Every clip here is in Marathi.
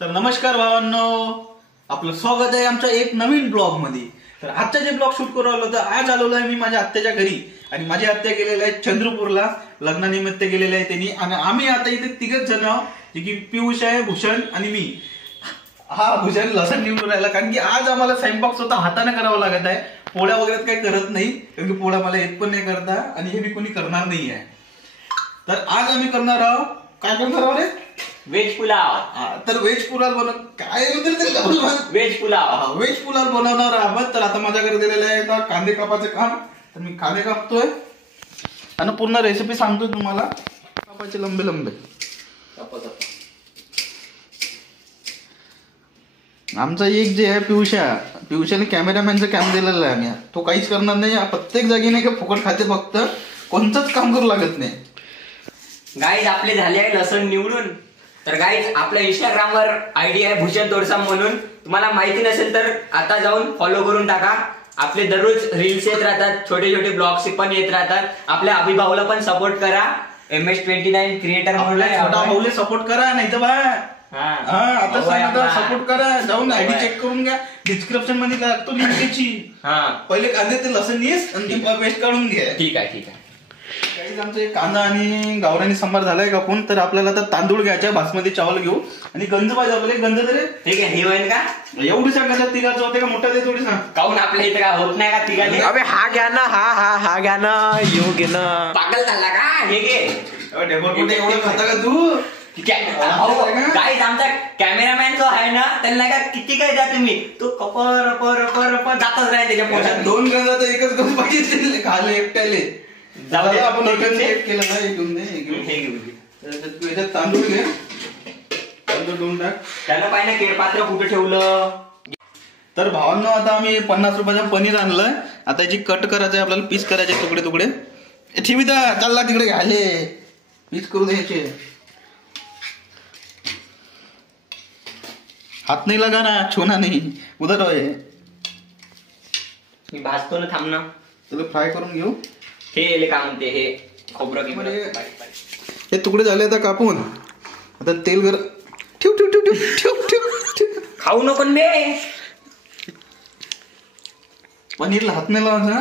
तर नमस्कार भावांनो, आपलं स्वागत आहे आमच्या एक नवीन ब्लॉग मध्ये. तर आजचा जे ब्लॉग शूट करू आलो तर आज आलेलो आहे मी माझ्या आत्याच्या घरी आणि माझी आत्या गेलेल्या आहे चंद्रपूरला, लग्नानिमित्त गेलेले आहे त्यांनी. आणि आम्ही आता इथे तिघच जण आहोत, जे की पियुष आहे, भूषण आणि मी. हा भूषण लसण निवडून राहिला कारण की आज आम्हाला स्वयंपाक स्वतः हाताने करावा लागत आहे. पोळ्या वगैरे काही करत नाही कारण की पोळ्या मला येत पण नाही करता आणि हे मी कोणी करणार नाही आहे. तर आज आम्ही करणार आहोत, काय करणार आहोत रे? व्हेज पुलाव. तर व्हेज पुलाव काय व्हेज पुलाव व्हेज पुलाव बनवणार आहोत. तर आता माझ्याकडे दिलेलं आहे आता कांदे कापाचं काम. तर मी कांदे कापतोय आणि पूर्ण रेसिपी सांगतोय तुम्हाला. कापायचे लंबे लंबे. आमचा एक जे आहे पियुषाने कॅमेरामॅनचं काम दिलेलं आहे. आम्ही तो काहीच करणार नाही, प्रत्येक जागी नाही का फुकट खाते, फक्त कोणतंच काम करू लागत नाही. गाईज आपले झाले आहे लसण निवडून. तर गाईज आपल्या इंस्टाग्रामवर आयडी आहे भूषण तोडसा म्हणून. तुम्हाला माहिती नसेल तर आता जाऊन फॉलो करून टाका. आपले दररोज रील्स येत राहतात, छोटे छोटे ब्लॉग्स पण येत राहतात. आपल्या अभिभावला पण सपोर्ट करा. MS29 क्रिएटर म्हणून सपोर्ट करा, नाही तर बा आता सपोर्ट करा. जाऊन आयडी चेक करून घ्या, डिस्क्रिप्शन मध्ये लागतो लिंक त्याची. पहिले कांदे ते लसण येस आणि पेस्ट काढून घ्या. ठीक आहे ठीक आहे. काही आमचे कांदा आणि गावरानी सांबार झालाय कापून. तर आपल्याला आता तांदूळ घ्यायचा, बासमती चावल घेऊ आणि गंज पाहिजे आपल्याला. गंज तरी ठीक आहे. हे होईल का? एवढी सांगा तिघाचं होते का मोठा दे थोडी सांग. काहून आपल्या इथे काय होत नाही का तिघांनी? अबे हा घ्या ना, हा घ्या ना, येऊ घे ना. पागल झाला का? हे घे. एवढं खाता का तू? गाईज आमचा कॅमेरामॅन जो आहे ना, त्यांना का किती काय द्या तुम्ही, तो कपर जातच राहील त्याच्या पोटात. दोन गंजात एकच गंज पाहिजे खाले एकट्याले. आपण एक केलं ना, एक घेऊन दे. तांदूळ घे, तांदूळ दोन टाक. त्यानं पाहिजे केळपात्र कुठे ठेवलं. तर भावांनो आता आम्ही 50 रुपयाचं पनीर आणलंय. आता याची कट करायचं आहे आपल्याला, पीस करायचे तुकडे तुकडे. ठेवी दा चालला तिकडे घाले, पीस करू द्यायचे. हात नाही लगा ना, छोना नाही उधर आहे. मी भाजतो ना, थांब ना. तुला फ्राय करून घेऊ. हे का म्हणते हे खोबरं की हे तुकडे झाले आता कापून. आता तेल गरम ठेव ठेव ठेव ठेव ठेव ठेव. खाऊ नको बे. पनीरला हात नाही लावायचा.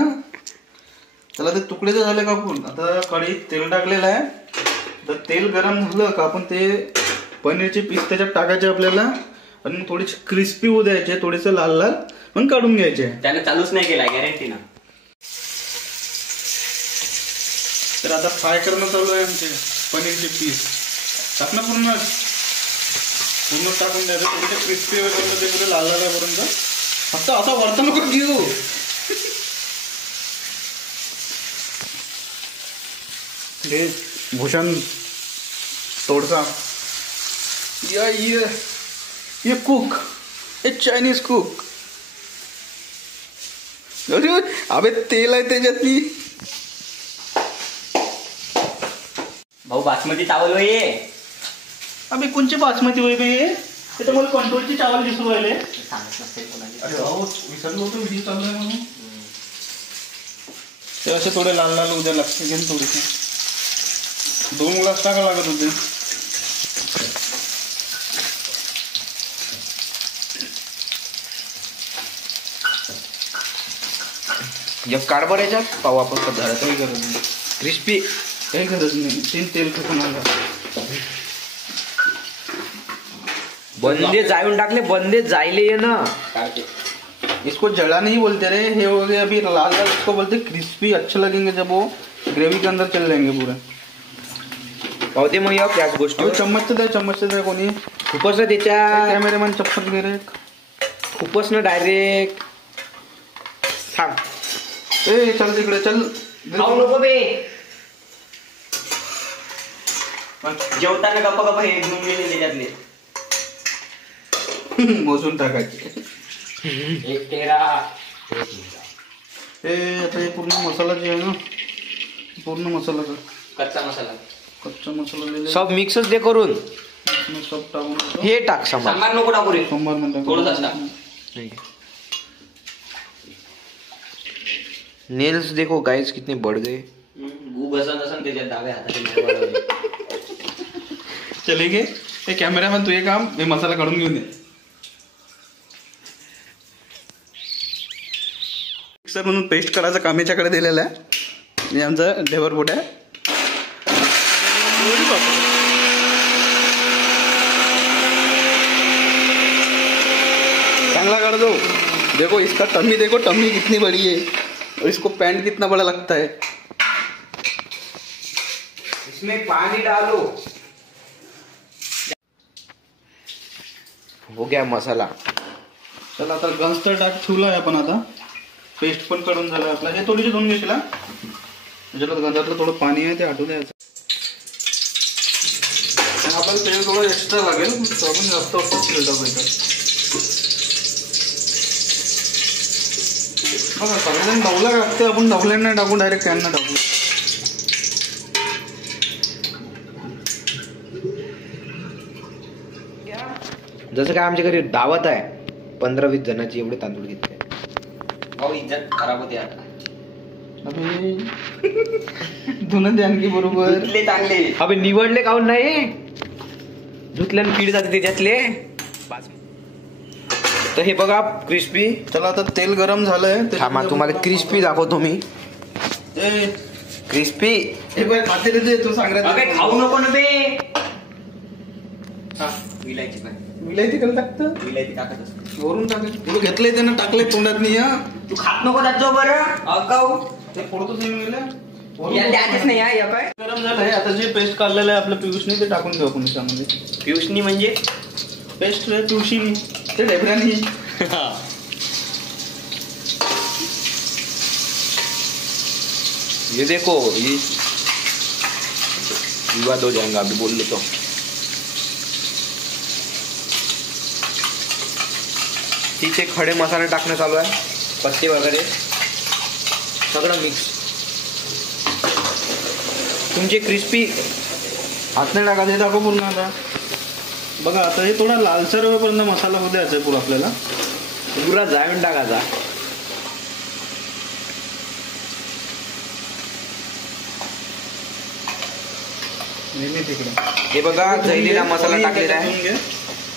त्याला ते तुकडे जे झाले कापून. आता कढईत तेल टाकलेलं आहे. तर तेल गरम झालं का आपण ते पनीरचे पीस त्याच्यात टाकायचे आपल्याला आणि थोडेसे क्रिस्पी होऊ द्यायचे, थोडेसे लाल लाल, मग काढून घ्यायचे. त्याने चालूच नाही केला गॅरंटी ना. तर आता फ्राय करणं चालू आहे आमचे पनीरचे पीस. टाकणं पूर्ण टाकून द्यायचं, थोडेसे क्रिस्पी होईपर्यंत, ते पुढे लाल लाल पर्यंत. फक्त असा वरता नको घेऊ. हे भूषण तोडसा ये कुक, ये चायनीज कुक. अरे अबे तेल आहे त्याच्यातली. भाऊ बासमती चावल होय. अबे कोणचे बासमती होय बे? ते तर मला कंट्रोलचे चावल दिसू राहिले. विसरलो होतो व्हिडिओ चालू आहे म्हणून. ते असे थोडे लाल लाल उद्या लागते घेऊन थोडेसे. 2 ग्लास टाका लागत होते. एक कार्डबोर्ड याच्यात पाहू आपण कसं झालं. काही गरज नाही, क्रिस्पी काही गरज नाही. 3 तेल फेकून आला. बंदे जाळून टाकले, बंदे जायले ये ना. इसको जला नहीं बोलते रे, हे हो गए अभी लाल लाल. इसको बोलते क्रिस्पी. अच्छे लगेंगे जब वो ग्रेवी के अंदर चल जाएंगे पूरा. पाहू दे मग याच गोष्टी. चम्मच द्या कोणी. खूपच ना त्याच्या कॅमेरामॅन चप्पल घे रे. खूपच ना डायरेक्ट. थांब ए चल तिकडे चल. खाऊ नको बे. जेवताना गप्पा गप्पा हे घेऊन गेले त्याच्यातले. मोजून टाकायचे. 1 13. हे आता हे पूर्ण मसाला जे आहे ना, पूर्ण मसाला कच्चा मसाला सब मिक्सच दे करून. सब टाकून हे टाक सांबार. सांबार नको टाकू रे. सांबार मध्ये थोडंसं टाक. नेल्स देखो गाइस कितने बढ़ गए. गू बसन त्याच्यात डाव्या हाताचे. चलेंगे हे कॅमेरामॅन तू हे काम हे मसाला काढून घेऊन ये. मिक्सर म्हणून पेस्ट करायचं काम याच्याकडे दिलेलं आहे. हे आमचं ढेबरपोट आहे. चांगला कर दो. देखो इसका टम्मी देखो, टम्मी कितनी बड़ी है और इसको पैंट कितना बड़ा लगता है. इसमें पानी डालो. हो गया मसाला. चला आता गंज तर टाक ठेवला आहे आपण. आता पेस्ट पण काढून झालं आपला. हे थोडीशी धुवून घेशील. त्याच्यात गंजातलं थोडं पाणी आहे ते हटू द्यायचं. आपल्याला तेल थोडं एक्स्ट्रा लागेल तर आपण जास्त तेल टाकायचं. बघा सगळ्यांना डावला लागते. आपण डावल्यांना टाकू डायरेक्ट कॅनना टाकू. जसं काय आमच्या घरी दावत आहे 15-20 जणांची, एवढे तांदूळ घेतले. भाऊ इज्जत खराब होते आता. अबे धुणं द्या आणखी बरोबर. धुतले चांगले. अबे निवडले काऊन नाही, धुतल्याने कीड जाते त्याच्यातले. तर हे बघा क्रिस्पी. चला आता तेल गरम झालंय. थांबा तुम्हाला क्रिस्पी दाखवतो मी. क्रिस्पी हे बघ खाते रे तू सांगण्यात. अबे खाऊ नको ना बे. विलायची पण विलायती कधी टाकतं. विलायची टाकत असतो. वरून टाकायचं. तुला घेतलंय त्यानं टाकलंय तोंडात नाही. तू खात नको जात जाऊ बरं. अगाऊ ते फोडतोच नाही मिळालं. याला द्यायचंच नाही हा. या काय गरम झालंय. आता जे पेस्ट काढलेलं आहे आपलं पियुषने ते टाकून घेऊ आपण त्यामध्ये. पियुषनी म्हणजे पेस्ट रे पियुषीनी ते ढेबऱ्यानी. ये देखो ये विवाद हो जाएगा अभी बोल तो. तिथे खडे मसाले टाकणं चालू आहे. पत्ते वगैरे सगळं मिक्स. तुमचे क्रिस्पी हात नाही टाका. ते टाकू पूर्ण. आता बघा आता हे थोडा लालसर होईपर्यंत मसाला होऊ द्यायचा आहे पुरा आपल्याला. पुरा जाळून टाकायचा. नेहमी तिकडे हे बघा जैलीला मसाला टाकलेला आहे.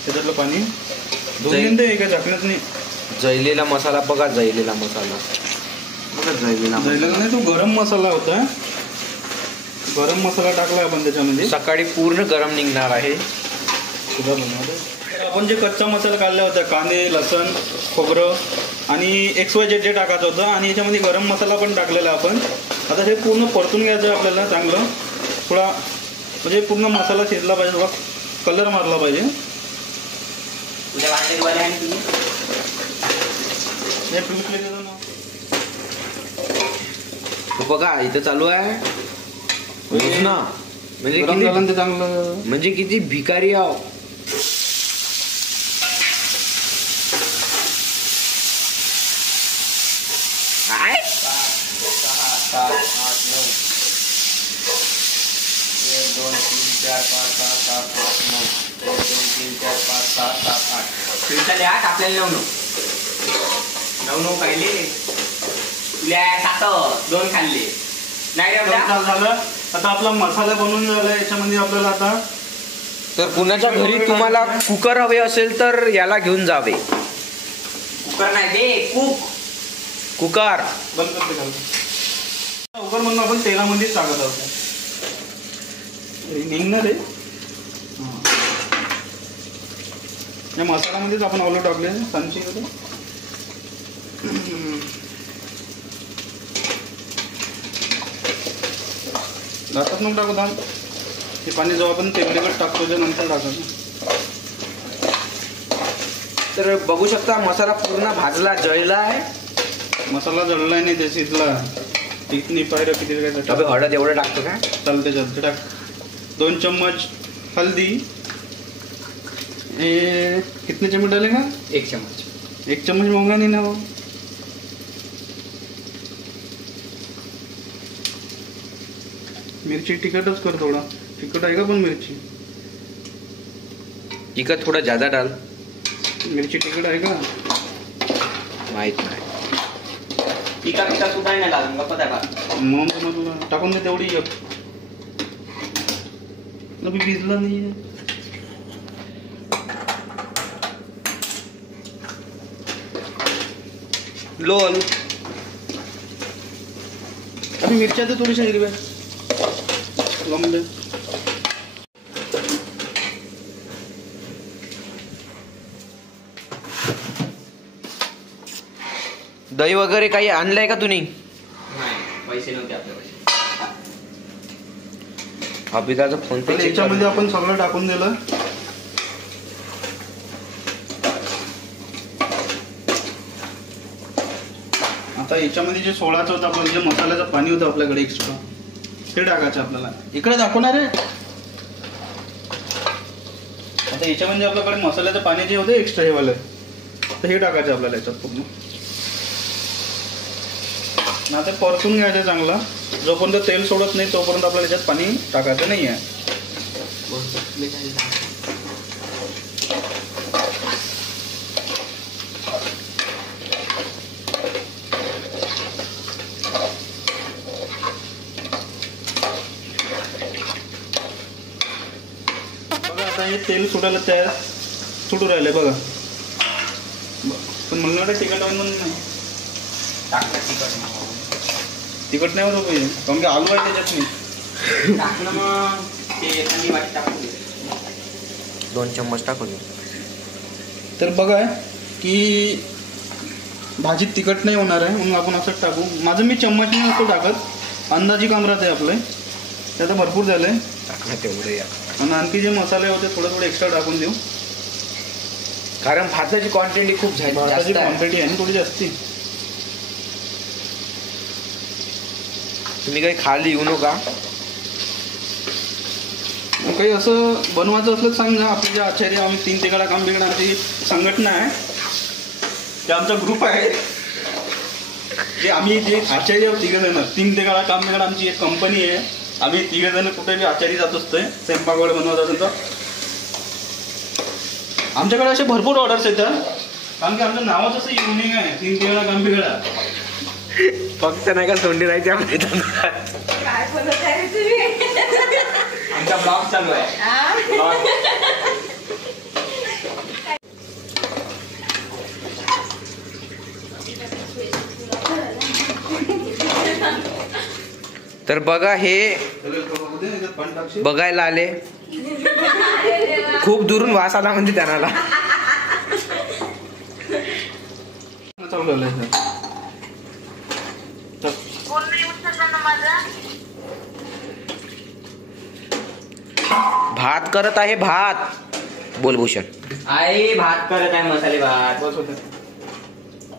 त्याच्यातलं पाणी दोन ते एका झाकण्यात नाही. जैलीला मसाला बघा. जैलीला मसाला बघा. जैलीला जैलेला नाही तो गरम मसाला होता. गरम मसाला टाकला आपण त्याच्यामध्ये. सकाळी पूर्ण गरम निघणार आहे. आपण जे कच्चा मसाला काढला होता कांदे लसण खोबरं आणि XYZ जे टाकायचं होतं आणि याच्यामध्ये गरम मसाला पण टाकलेला आपण. आता हे पूर्ण परतून घ्यायचं आहे आपल्याला चांगलं. थोडा म्हणजे पूर्ण मसाला शिजला पाहिजे. थोडा कलर मारला पाहिजे. तुझ्या वाटेवाले आहे तुम्ही. हे पिवसले देतो ना. तो बघा इथं चालू आहे. ना म्हणजे गरम किती झालं ते चांगलं. म्हणजे किती भिकारी आहो. काय 6, 7, 8, 9 1, 2, 3, 4, 5, 6, 7, 8, 9 1, 2, 3, 4, 5, 6, 7, 8. तुमच्याले 8 आपल्याला 9 खाल्ले. तुला 7 2 खाल्ले नाही रे. झालं. आता आपला मसाला बनवून झाला. याच्यामध्ये आपल्याला आता तर कुणाच्या घरी तुम्हाला कुकर हवे असेल तर याला घेऊन जावे. कुकर नाही दे कुक. कुकर बंद करते खाली. कुकर म्हणून आपण तेलामध्येच टाकत आहोत. निघणार आहे. या मसाल्यामध्येच आपण आलू टाकले. सांची घातात मग टाकू दाम. ते पाणी जेव्हा आपण तेलकट टाकतो त्यानंतर टाकायचं. तर बघू शकता मसाला पूर्ण भाजला जळला आहे. मसाला जळला नाही ते शिजला. किती पाहिजे किती काय अबे हळद एवढं टाकतो का. चालते चालते टाक. 2 चम्मच हल्दी. कितने चम्मच डालेगा. 1 चम्मच. 1 चम्मच महंगा नहीं ना वो. मिरची तिखटच कर. थोडा तिखट आहे का पण मिरची. तिखट थोडा ज्यादा डाल. मिरची तिखट आहे का माहित नाही. पिका सुद्धा नाही लागून गप्पा त्या मग तुला टाकून दे तेवढी. भिजला नाही. लोल आणि मिरच्या तर थोडीशा हिरव्या लंबे. दही वगैरे काही आणलंय का तुम्ही? नाही, पैसे नव्हते आपल्याकडे. अभिदाचा फोन पे याच्यामध्ये आपण सगळं टाकून दिलं. आता याच्यामध्ये जे सोळाचं होतं आपलं, जे मसाल्याचं पाणी होतं आपल्याकडे एक्स्ट्रा, ते टाकायचं आपल्याला. इकडे दाखवणार आहे. आता याच्यामध्ये आपल्याकडे मसाल्याचं पाणी जे होतं एक्स्ट्रा हेवालं, तर हे टाकायचं आपल्याला याच्यात पूर्ण. आता परतून घ्यायचं चांगला. जोपर्यंत तेल सोडत नाही तोपर्यंत आपल्याला याच्यात पाणी टाकायचं नाही आहे. बघा आता हे तेल सुटायला तयार सुटू राहिले बघा. पण मला वाटतं तिखट होईल म्हणून नाही. टाकलं तिखट. तिखट नाही होतं पाहिजे, कारण की आलू आहे त्याच्यात नाही. टाकलं मग ते एखादी वाटी टाकून दे. 2 चम्मच टाकू दे. तर बघा की भाजीत तिखट नाही होणार आहे म्हणून आपण असंच टाकू. माझं मी चम्मच नाही असतो टाकत, अंदाजी कामरात आहे आपलं. ते आता भरपूर झालंय. टाकणं तेवढं या. आणि आणखी जे मसाले होते थोडे थोडे एक्स्ट्रा टाकून देऊ, कारण भाताची क्वांटिटी खूप झाली. भाताची क्वांटिटी आहे ना थोडी जास्ती. तुम्ही काही खाली येऊ नका. काही असं बनवायचं असलं सांगा. आपले जे आचार्य, आम्ही 3 तिकडा काम बिघडा आमची संघटना आहे, ते आमचा ग्रुप आहे. जे आम्ही जे आचार्य तिघजण 3 तिकडा काम बिघडा आमची एक कंपनी आहे. आम्ही 3 जण कुठे बी आचारी जात असतोय स्वयंपाक वगैरे बनवत असेल तर. आमच्याकडे असे भरपूर ऑर्डर्स येतात, कारण की आमचं नावच असं युनिक आहे, 3 तिकडा काम बिघडा. फक्त नाही का सोंडी राहायची आपली. काय बोलत आहे तुम्ही? आमचा ब्लॉग चालू आहे. Vlog. तर बघा हे बघायला आले, खूप दुरून वास आला म्हणजे त्यांना. चालू झालंय भात करत आहे. भात बोल भूषण. आई भात करत आहे, मसाले भात. बस होतं.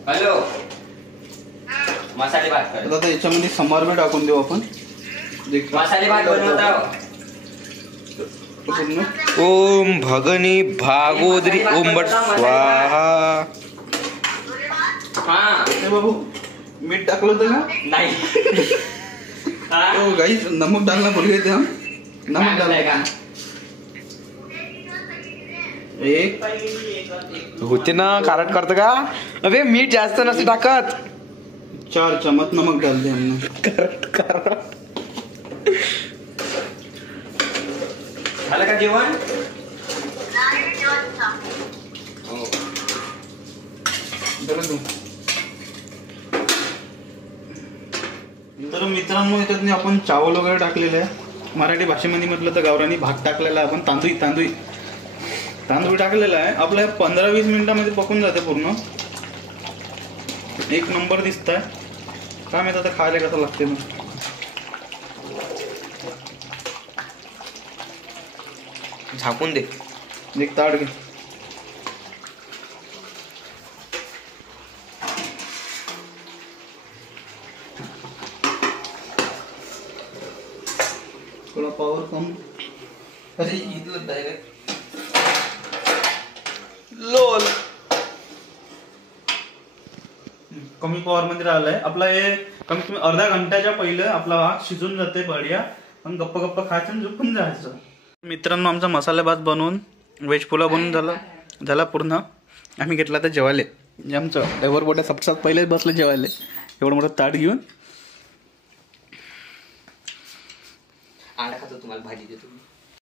हॅलो, मसाले भात करत. आता याच्यामध्ये संबार बी टाकून देऊ आपण. मसाले भात बनवता. पूर्ण ओम भगनी भागोदरी ओम बट स्वाहा. हा ए बाबू, मीठ टाकलं होतं का? नाही. ओ गाईस, नमक डालना भूल गए थे हम. नमक डालना का एक. होते ना खारट करत का? अबे मीठ जास्त नसते टाकत. 4 चम्मच नमक डाल दिया हमने. झालं का जेवण? हो. तर मित्रांनो, याच्यात आपण चावल वगैरे टाकलेलं आहे. मराठी भाषेमध्ये म्हटलं तर गावरानी भात टाकलेला आहे आपण. तांदूळ टाकलेला आहे. आपल्या 15-20 मिनिटांमध्ये पकून जाते पूर्ण. एक नंबर दिसत आहे. काय माहित आता खायला कसं लागते ना. झाकून दे. एक ताट घे. थोडा पावर कम. अरे इथलं डायरेक्ट लोल. कमी पॉवर मध्ये राहिलाय आपला. हे कमीत कमी अर्ध्या घंट्याच्या पहिलं आपला भात शिजून जाते बढिया. पण गप्प खायचं आणि झोपून जायचं. मित्रांनो, आमचा मसाला भात बनवून व्हेज पुलाव बनवून झाला पूर्ण. आम्ही घेतला तर जेवायले. आमचं ड्रायव्हर बोट्या सबसात पहिले बसलं जेवायले. एवढं मोठं ताट घेऊन. आला खातो, तुम्हाला भाजी देतो.